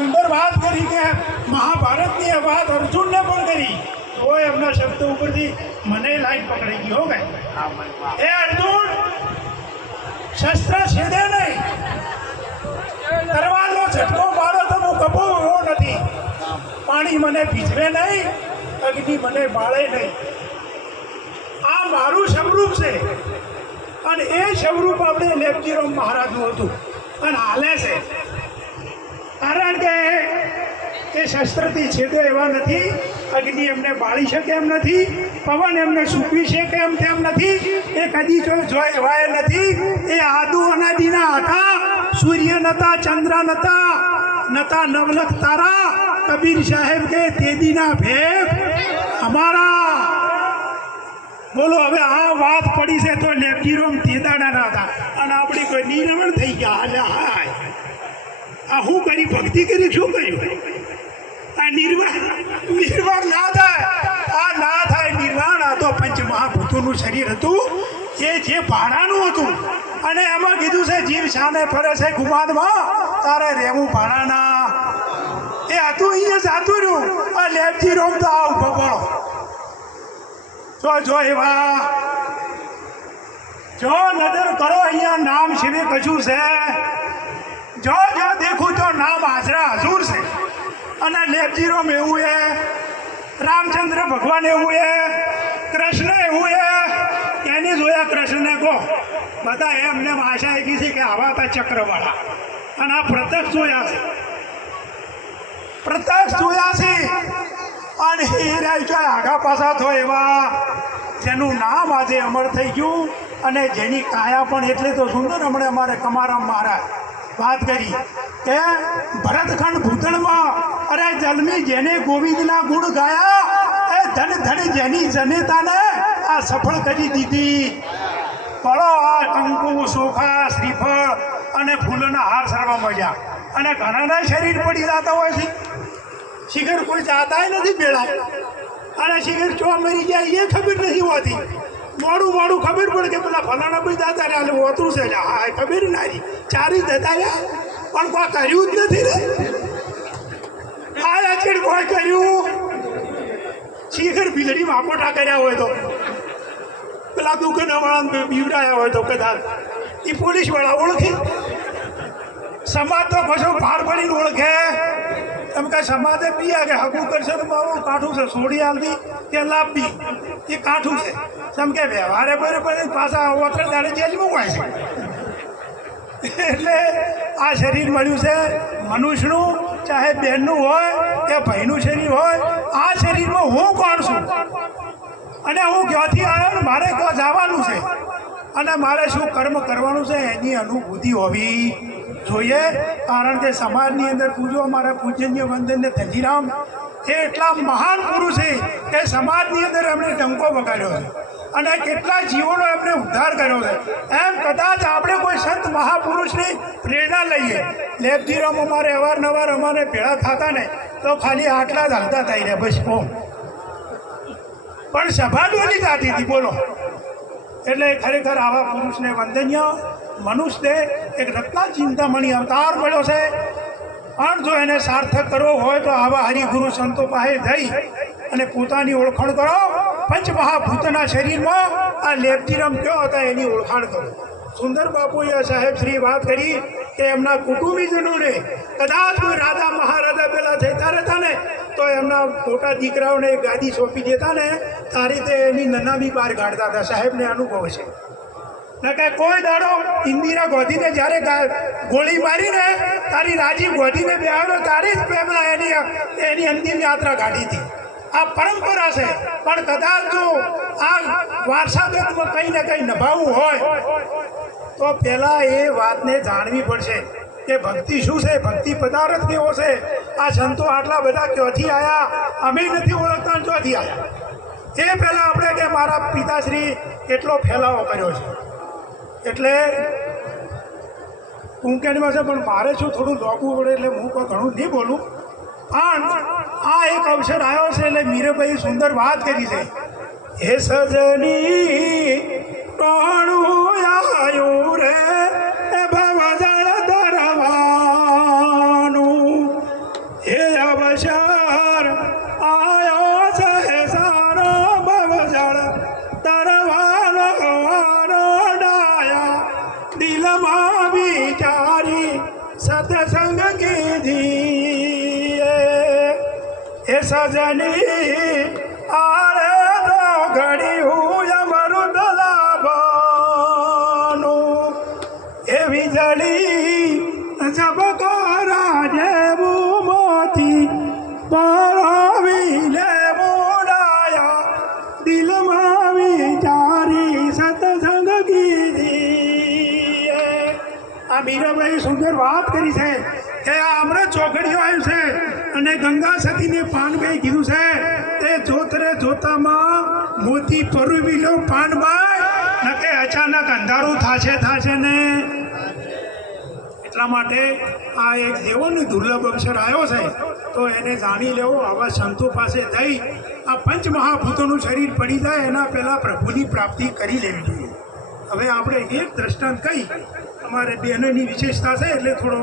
સુંદર વાત કરી કે મહાભારતની વાત અર્જુનને પણ કરી. તો એમના શબ્દ ઉપરથી મને લાઈન પકડાઈ ગઈ, હો એ અર્જુન, શસ્ત્ર છેદે નહીં. તરવારનો ઝટકો મારો તો હું કપો એવો નથી. પાણી મને ભીજવે નહીં, અગ્નિ મને બાળે નહીં. આ મારું સ્વરૂપ છે. અને એ સ્વરૂપ આપણે લેપજીરામ મહારાજનું હતું. અને હાલે છે. કારણ કે એ શસ્ત્રથી છેદો એવા નથી, અગ્નિ એમને બાળી શકે એમ નથી, પવન એમને સૂકવી શકે એમ તેમ નથી, એ કદી જો એવાય નથી, એ આદુ અનાદિના હતા સૂર્ય નતા, ચંદ્ર નતા નતા નવલખ તારા, કબીર સાહેબ કે તેદીના ભેદ અમારા. બોલો, હવે આ વાત પડી છે તો લેપજીરોમ તેદાડા તેદાડાના હતા. અને આપણી કોઈ નિરમણ થઈ ગયા. હા. આ હું કરી, ભક્તિ કરી, શું કર્યું? આ નિર્વાણ નિર્વાણ ના થાય. આ ના થાય નિર્વાણ. આ તો પંચ મહાભૂતોનું શરીર હતું. એ જે ભાડાનું હતું. અને એમાં કીધું છે, જીવ શાને ફરે છે ગુમાદમાં તારે રહેવું ભાડાના. એ હતું, અહીંયા જાતું રહ્યું. આ લેપજી રોમ તો આ ઊભો પડો. જો જો, એવા. જો નજર કરો, અહીંયા નામ શિવે કશું છે જો જો દેખું તો નામ હાજરા હજુર છે અને લેપજીરોમ એવું એ રામચંદ્ર ભગવાન એવું એ કૃષ્ણ એવું એ એની જોયા કૃષ્ણને કહો, બધા એમને આશા એકી છે કે આવા હતા ચક્રવાળા. અને આ પ્રત્યક્ષ જોયા છે. પ્રત્યક્ષ જોયા છે. અને એ રાજા આગા પાછા થો એવા. જેનું નામ આજે અમર થઈ ગયું અને જેની કાયા પણ એટલે તો સુંદર હમણે અમારે કમારામ મહારાજ વાત કરી કે ભરતખંડ ભૂતળમાં અરે જન્મી જેને ગોવિંદના ગુણ ગાયા, એ ધન ધન જેની જનેતાને આ સફળ કરી દીધી. ફળો કંકુ સોખા શ્રીફળ અને ફૂલોના હાર સરવા મળ્યા અને ઘણાના શરીર પડી જતા હોય છે. શિખર કોઈ જાતા નથી ભેળા અને શિખર ચો મરી ગયા એ ખબર નથી હોતી. મોડું મોડું ખબર પડે કે પેલા ફલાણા ભાઈ દાતા રહ્યા એટલે હોતું છે. હા ખબર ના ચારી જતા રહ્યા. પણ કોઈ કર્યું જ નથી ને. આ અચેડ કોઈ કર્યું. શિખર ભીલડી માપોટા કર્યા હોય તો. પેલા દુકાનવાળા બીવડાયા હોય તો કદાચ. એ પોલીસવાળા ઓળખે. સમાજ તો કશો ભાર પડીને ઓળખે. એમ કે સમાજે પીયા કે હકું કરશે તો કાઠું છે, સોડી આલવી કે લાભી એ કાઠું છે. જેમ કે વ્યવહારે બરાબર પાછા ઓતર દાડે જેલમાં હોય એટલે આ શરીર મળ્યું છે મનુષ્યનું ચાહે બહેનનું હોય કે ભાઈનું શરીર હોય, આ શરીરમાં હું કોણ છું? અને હું ક્યાંથી આવ્યો ને મારે ક્યાં જવાનું છે? અને મારે શું કર્મ કરવાનું છે? એની અનુભૂતિ હોવી જોઈએ, કારણ કે સમાજની અંદર પૂજો અમારા પૂજનીય વંદનને ધજીરામ એ એટલા મહાન પુરુષ છે કે સમાજની અંદર એમણે ડંકો વગાડ્યો છે. અને કેટલા જીવોનો એમણે ઉદ્ધાર કર્યો છે. એમ કદાચ આપણે કોઈ સંત મહાપુરુષની પ્રેરણા લઈએ. લેપજીરામ અમારે અવારનવાર અમારે ભેળા થતા ને તો ખાલી આટલા જ હાલતા થઈ રહ્યા. બસ, ઓમ. પણ સભા ડોલી જાતી હતી, બોલો. એટલે ખરેખર આવા પુરુષને વંદનીય. મનુષ્ય એક રત્ના ચિંતામણી અવતાર મળ્યો છે. પણ જો એને સાર્થક કરવો હોય તો આવા હરિગુરુ સંતો પાસે જઈ અને પોતાની ઓળખાણ કરો. પંચમહાભૂતના શરીરમાં આ લેપજીરામ કયો હતા એની ઓળખાણ કરો. સુંદર બાપુએ સાહેબ શ્રી વાત કરી કે એમના કુટુંબીજનોને, કદાચ કોઈ રાધા મહારાજા પેલા થતા રહેતા ને, તો એમના મોટા દીકરાઓને ગાદી સોંપી દેતા ને આ રીતે એની નનામી બહાર કાઢતા હતા. સાહેબને અનુભવ છે. ને કે કોઈ દાડો ઇન્દિરા ગોધીને જ્યારે ગોળી મારીને તારી રાજીવ ગોધીને બેહાડો, તારી જ પેલા એની એની અંતિમ યાત્રા કાઢી હતી. આ પરંપરા છે. પણ કદાચ જો આ વારસાગતમાં કંઈ ને કંઈ નભાવવું હોય, તો પહેલાં એ વાતને જાણવી પડશે કે ભક્તિ શું છે? ભક્તિ પદાર્થ કેવો છે? આ સંતો આટલા બધા ક્યાંથી આવ્યા અમે નથી ઓળખતા ક્યાંથી આવ્યા એ પહેલાં આપણે કે મારા પિતાશ્રી કેટલો ફેલાવો કર્યો છે. એટલે ટૂંકેણીમાં છે પણ મારે શું થોડું લોગવું પડે એટલે હું કોઈ ઘણું નહીં બોલું. પણ આ એક અવસર આવ્યો છે એટલે મીરભાઈ સુંદર વાત કરી છે. હે સજની ટોણું આવ્યું રે એ સજની આરે ઘડી હું અમૃત લાભનું એ વીજળી ઝબકારા જેવું મોતી પરાવીને મોડાયા. દિલમાં વિચારી સતસંગ કીધી આ મીરાબાઈ સુંદર વાત કરી છે. કે આ અમૃત ચોકડીઓ આવ્યું છે. અને ગંગા સતીને પાનભાઈ કીધું છે, તે જોતરે જોતામાં મોતી પરુવી લો પાનભાઈ. નકે અચાનક અંધારું થાશે થાશે ને? એટલા માટે આ એક દેવોને દુર્લભ અવસર આવ્યો છે. તો એને જાણી લેવો, આવા સંતો પાસે જઈ આ પંચ મહાભૂતોનું શરીર પડી જાય, એના પહેલાં પ્રભુની પ્રાપ્તિ કરી લેવી જોઈએ. હવે આપણે એક દ્રષ્ટાંત કહી, અમારે બહેનોની વિશેષતા છે એટલે થોડો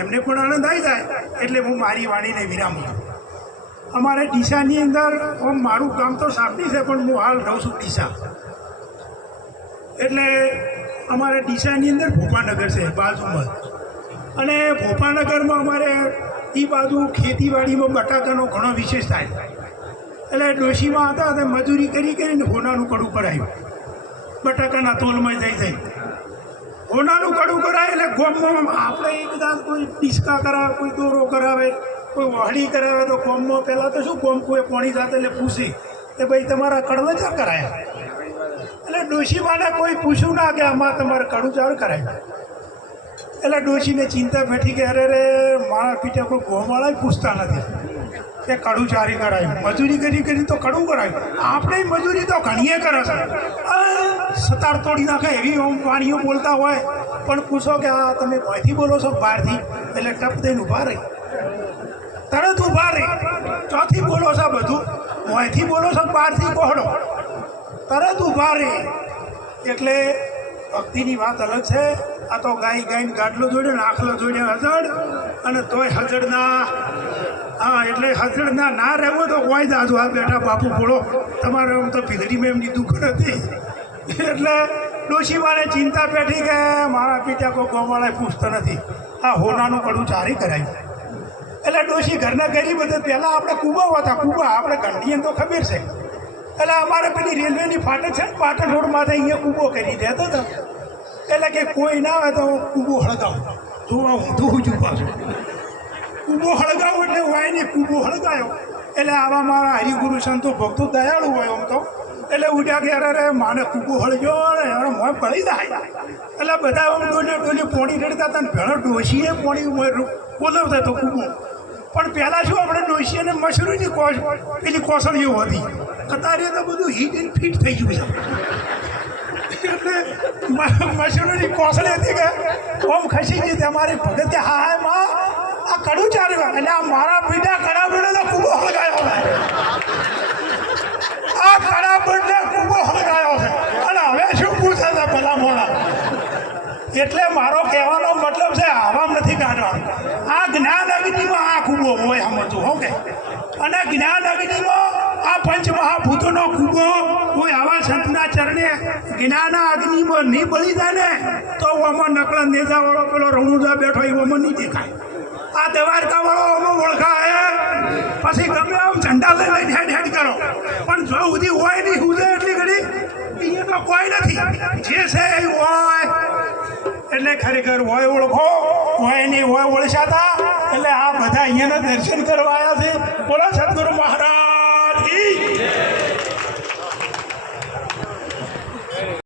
એમને પણ આનંદ આવી જાય, એટલે હું મારી વાણીને વિરામ લઉં અમારે ડીસાની અંદર આમ મારું કામ તો સાંભળી છે, પણ હું હાલ રહું છું ડીસા. એટલે અમારે ડીસાની અંદર ભોપાનગર છે, બાજુમાં. અને ભોપાનગરમાં અમારે એ બાજુ ખેતીવાડીમાં બટાકાનો ઘણો વિશેષ થાય. એટલે ડોશીમાં હતા તે મજૂરી કરી કરીને હોનાનું કડું કરાયું બટાકાના તોલમાં જઈ જઈ. હોનાનું કડું કરાય એટલે ગોમમાં આપણે એ બધા કોઈ ટીસકા કરાવે, કોઈ દોરો કરાવે, કોઈ વહડી કરાવે, તો ગોમમાં પહેલાં તો શું ગોમ કોઈ પોણી સાથે એટલે પૂછી કે ભાઈ તમારા કડવા ચા કરાયા. એટલે ડોશીમાને કોઈ પૂછ્યું ના કે આમાં તમારે કડું ચાર કરાય. એટલે ડોશીને ચિંતા બેઠી કે અરે રે મારા પીઠે કોઈ ગોમવાળા પૂછતા નથી. કે કડું ચારી કરાય. મજૂરી કરી કરી તો કડું કરાય. આપણે મજૂરી તો ઘણીએ કરે છે. સતાર તોડી નાખે એવી વાણીઓ બોલતા હોય. પણ પૂછો કે, આ તમે ભયથી બોલો છો બહારથી? એટલે ટપ દઈને ઊભા રહી. તરત ઊભા રહી. ચોથી બોલો છો બધું? ભયથી બોલો છો બહારથી? કોહડો? તરત ઊભા રહી. એટલે ભક્તિની વાત અલગ છે. આ તો ગાય ગાયને ગાડલો જોડ્યો ને આખલો જોડ્યો હજડ અને તોય હજડના હા, એટલે હજડના ના રહેવો તો કોઈ દાદુ આ બેઠા બાપુ બોલો. તમારે આમ તો પીધડીમાં એમની દુઃખ હતી. એટલે ડોશીમાને ચિંતા પેઠી કે મારા પિતા કોઈ ગોવાળાએ પૂછતો નથી. આ હોનાનું કડું ચારી કરાયું. એટલે ડોશી ઘરના ગરીબ બધા પહેલાં આપણે કૂબા હતા, કૂબા, આપણે ગંડીએ તો ખબર છે. એટલે અમારે પેલી રેલવેની ફાટક છે ને, પાટણ રોડમાંથી અહીંયા કૂબો કરી દેતો હતો એટલે કે કોઈ ના આવે તો કૂબો હળગાવું. જોવા ઊંધું છું પાછું. કૂબો હળગાવું એટલે વાયને કૂબો હળગાયો. એટલે આવા મારા હરિગુરુ સંતો ભક્તો દયાળુ હોય આમ તો. એટલે ઉઠ્યા કે અરે માને કૂબો હળગ્યો અરે મોં પડી જાય. એટલે બધા આમ ડોલે ડોલે પોણી રડતા હતા ને ભેળો ડોશીએ પોણી બોલાવતા હતો કૂબો પણ પહેલાં શું આપણે ડોશી અને મશરૂની કોશ પેલી કોસળીઓ હતી. અત્યારે તો બધું હીટ એન્ડ ફીટ થઈ ગયું છે. એટલે કોસણી હતી કે, ઓમ ખસી ગઈ તમારી ભગત હા હા માં. આ કડું ચાલ્યું એટલે આ મારા પીડા કડા પડે તો કૂબો હળગાયો છે. આ કડા પડે કૂબો હળગાયો છે. અને હવે શું પૂછે ભલા મોડા? એટલે મારો કહેવાનો મતલબ છે, આવામ નથી કાઢવા. આ જ્ઞાન અગ્નિમાં આ કૂબો હોય સમજવું હો કે અને જ્ઞાન અગ્નિમાં આ પંચમહાભૂતોનો કૂબો કોઈ આવા સંતના ચરણે જ્ઞાન અગ્નિમાં નહીં બળી જાય ને, તો ઓમાં નકળા નેજાવાળો પેલો રણુજા બેઠો અમને નહીં દેખાય. આ દવારકાવાળો ઓમાં ઓળખાય પછી ગમે આમ ઝંડા લઈ લઈને હેડ હેડ કરો. પણ જો સુધી હોય નહીં હુજે એટલી ઘડી અહીંયા તો કોઈ નથી. જે છે એ હોય. એટલે ખરેખર હોય ઓળખો, હોય નહીં હોય ઓળખાતા. એટલે આ બધા અહીંયાના દર્શન કરવા આવ્યા છે. બોલો